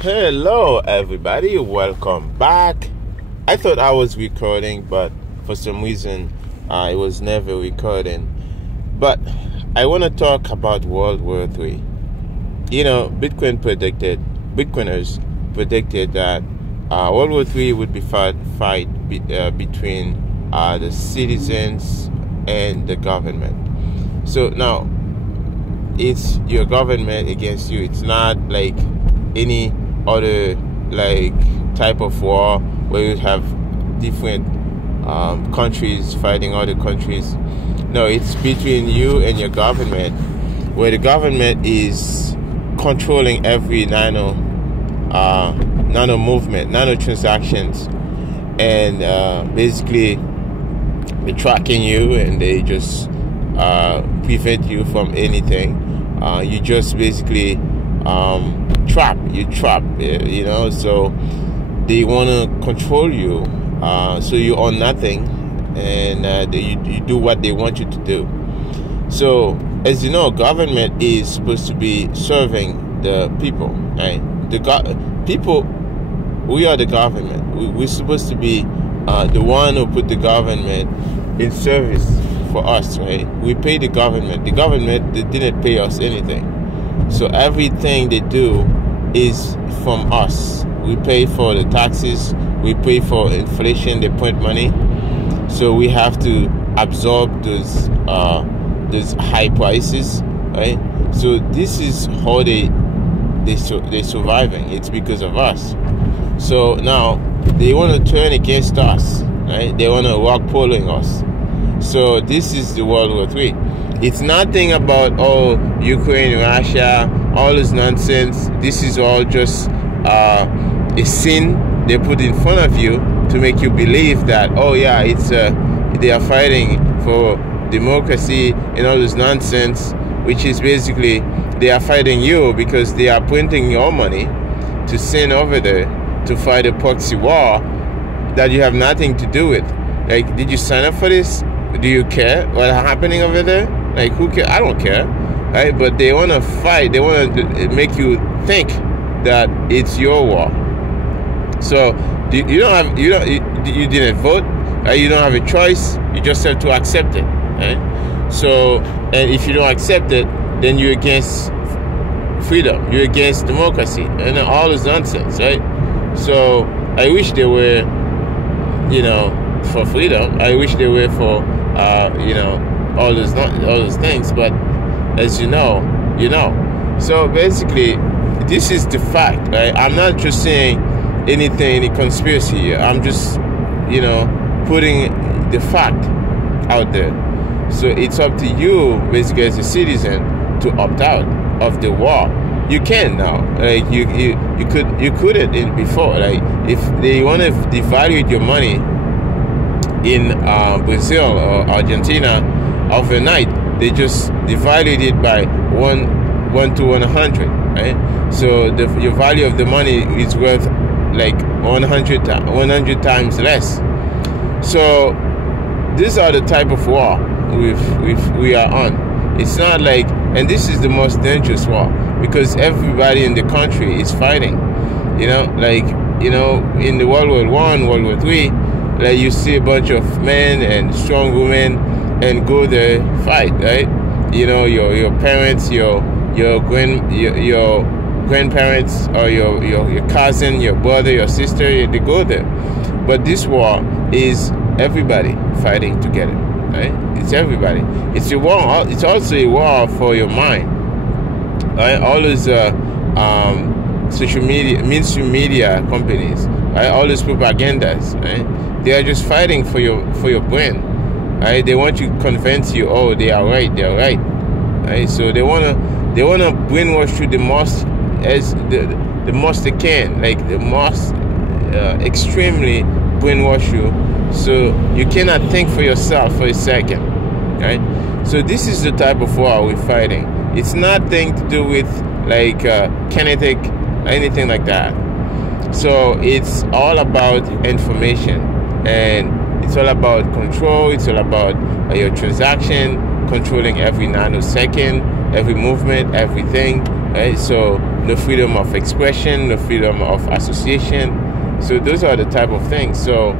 Hello everybody, welcome back. I thought I was recording, but for some reason it was never recording. But I want to talk about World War III. You know, Bitcoiners predicted that World War III would be fight between the citizens and the government. So now it's your government against you. It's not like any other like type of war where you have different countries fighting other countries. No, it's between you and your government, where the government is controlling every nano movement, nano transactions, and basically they're tracking you, and they just prevent you from anything. You just basically trap, you know. So they want to control you, so you own nothing, and you do what they want you to do. So as you know, government is supposed to be serving the people, right? People, we are the government. We're supposed to be the one who put the government in service for us, right? We pay the government. The government, they didn't pay us anything. So everything they do is from us. We pay for the taxes, we pay for inflation, they print money. So we have to absorb those high prices, right? So this is how they're surviving. It's because of us. So now they want to turn against us, right? They want to rock pulling us. So this is the World War III. It's nothing about Ukraine, Russia, all this nonsense. This is all just a sin they put in front of you to make you believe that, oh yeah, it's they are fighting for democracy and all this nonsense, which is basically they are fighting you because they are printing your money to send over there to fight a proxy war that you have nothing to do with. Like, did you sign up for this? Do you care what's happening over there? Like, who cares? I don't care, right? But they want to fight. They want to make you think that it's your war. So you didn't vote, right? You don't have a choice. You just have to accept it, right? So, and if you don't accept it, then you're against freedom. You're against democracy and all this nonsense, right? So I wish they were, you know, for freedom. I wish they were for, you know, all those things. But as you know. So basically, this is the fact, right? I'm not just saying anything, any conspiracy here. I'm just, you know, putting the fact out there. So it's up to you, basically, as a citizen, to opt out of the war. You can now. Like you couldn't before. Like if they want to devalue your money in Brazil or Argentina overnight, they just devalued it by 1 to 100, right? So your value of the money is worth like 100 times less. So these are the type of war we are on. It's not like, and this is the most dangerous war because everybody in the country is fighting. You know, like, you know, in the World War I, World War III, like you see a bunch of men and strong women and go there fight, right? You know, your parents, your grandparents, or your cousin, your brother, your sister, they go there. But this war is everybody fighting together, right? It's everybody. It's a war. It's also a war for your mind, right? All those social media, mainstream media companies, right? All those propagandas, right? They are just fighting for your brain. Right? They want to convince you, oh, they are right, right? So they wanna brainwash you the most the most they can, like the most extremely brainwash you, so you cannot think for yourself for a second, right? So this is the type of war we're fighting. It's nothing to do with like kinetic, anything like that. So it's all about information, and it's all about control. It's all about your transaction, controlling every nanosecond, every movement, everything, right? So no freedom of expression, no freedom of association. So those are the type of things. So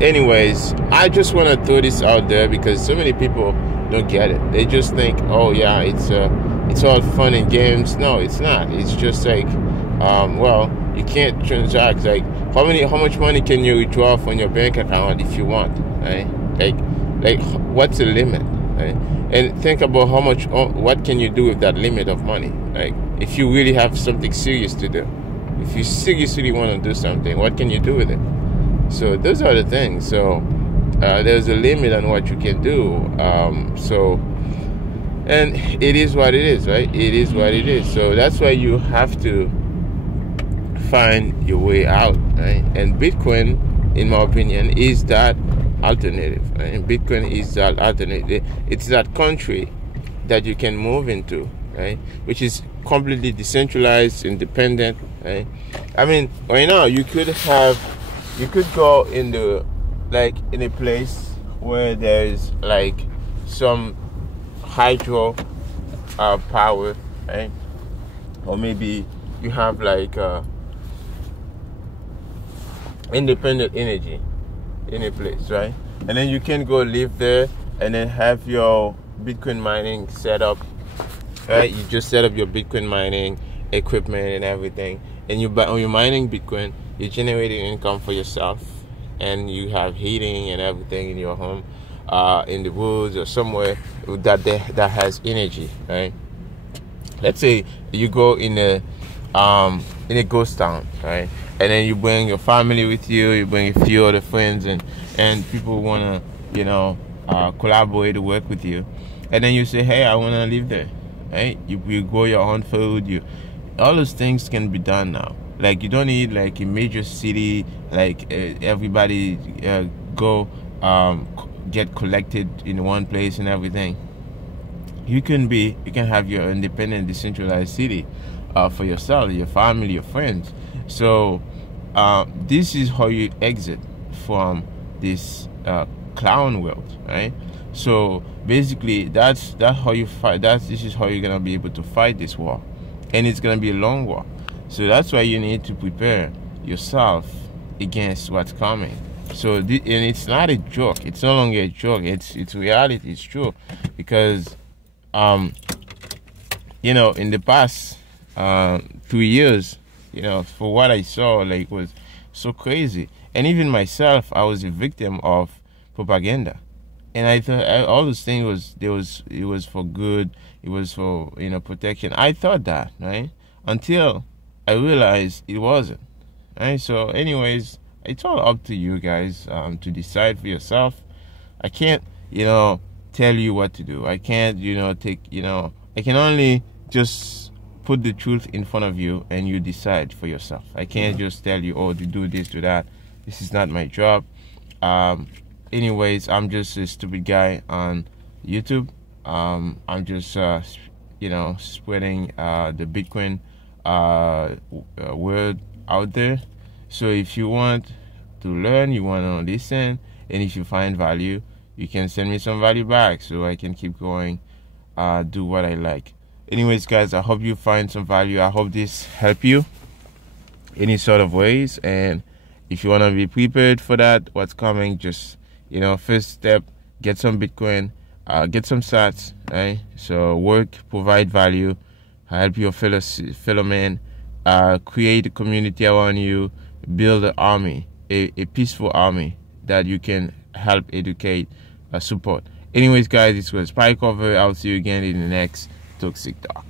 anyways, I just want to throw this out there because so many people don't get it. They just think, oh yeah, it's all fun and games. No, it's not. It's just like, well, you can't transact. Like, how much money can you withdraw from your bank account if you want, right? Like what's the limit, right? And think about what can you do with that limit of money? Like, if you really have something serious to do, if you seriously want to do something, what can you do with it? So those are the things. So there's a limit on what you can do. And it is what it is, right? It is what it is. So that's why you have to find your way out, right? And Bitcoin, in my opinion, is that alternative, right? And Bitcoin is that alternative. It's that country that you can move into, right? Which is completely decentralized, independent, right? I mean, right now you could go in a place where there's like some hydro power, right? Or maybe you have like independent energy in a place, right? And then you can go live there and then have your Bitcoin mining set up, right? You just set up your Bitcoin mining equipment and everything, and when you're mining Bitcoin, you're generating income for yourself, and you have heating and everything in your home, in the woods or somewhere that has energy, right? Let's say you go in a ghost town, right? And then you bring your family with you, you bring a few other friends, and people wanna, collaborate to work with you, and then you say, hey, I wanna live there, right? You grow your own food, all those things can be done now. Like, you don't need like a major city, like everybody go get collected in one place and everything. You can have your independent, decentralized city for yourself, your family, your friends. So this is how you exit from this clown world, right? So basically, that's how you fight. This is how you're gonna be able to fight this war, and it's gonna be a long war. So that's why you need to prepare yourself against what's coming. So and it's not a joke. It's no longer a joke. It's reality. It's true, because in the past 2 years, for what I saw, like, was so crazy. And even myself, I was a victim of propaganda. And I thought all those things it was for good. It was for protection. I thought that, right? Until I realized it wasn't, right? So anyways, it's all up to you guys to decide for yourself. I can't tell you what to do. I can't I can only just put the truth in front of you and you decide for yourself. I can't just tell you, oh, to do this, do that. This is not my job. Anyways, I'm just a stupid guy on YouTube. I'm just spreading the Bitcoin word out there. So if you want to learn, you want to listen, and if you find value, you can send me some value back so I can keep going, do what I like. Anyways, guys, I hope you find some value. I hope this help you any sort of ways. And if you want to be prepared for that, what's coming, just first step, get some Bitcoin, get some sats, right? So work, provide value, help your fellow man, create a community around you, build an army, a peaceful army that you can help educate, support. Anyways, guys, this was Spy Cover. I'll see you again in the next Toxic Talk.